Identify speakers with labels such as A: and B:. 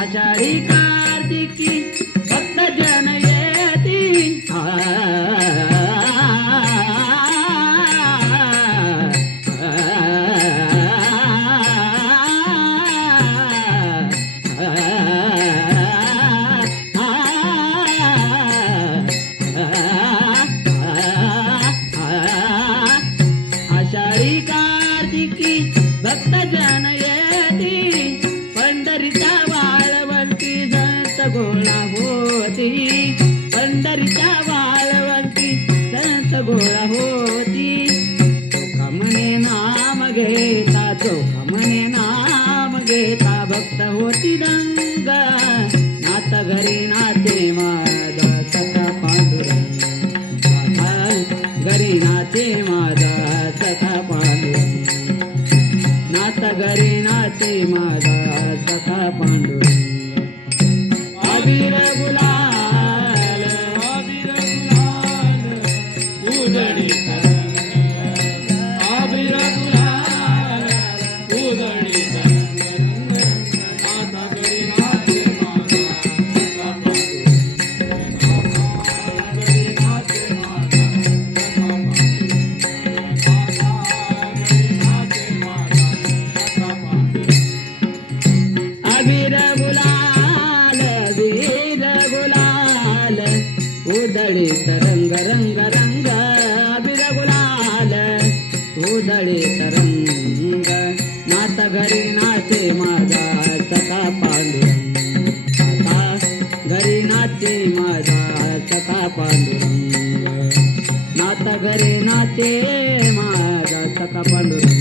A: आषाढी कार्तिकी कार्तिकी भक्त जन येती. पंढरीच्या वाळवंती संत गोळा होती. पंढरीच्या वाळवंती संत गोळा होती. चोखा नाम घेता चोखा म्हणे नाम घेता. भक्त होती दंग. नात घरी ना नाथ घरी माझा सखा पांडुरंग. गुलाल
B: गुलाल
A: अबीर गुलाल वीर गुलाल उधळीत रंग रंग रंग अबीर गुलाल उधळीत रंग. नात घरी नाचे माझा सखा पांडुरंग आता घरी नाचे माझा सखा पांडुरंग. नाता घरी नाचे माझा सखा पांडुरंग.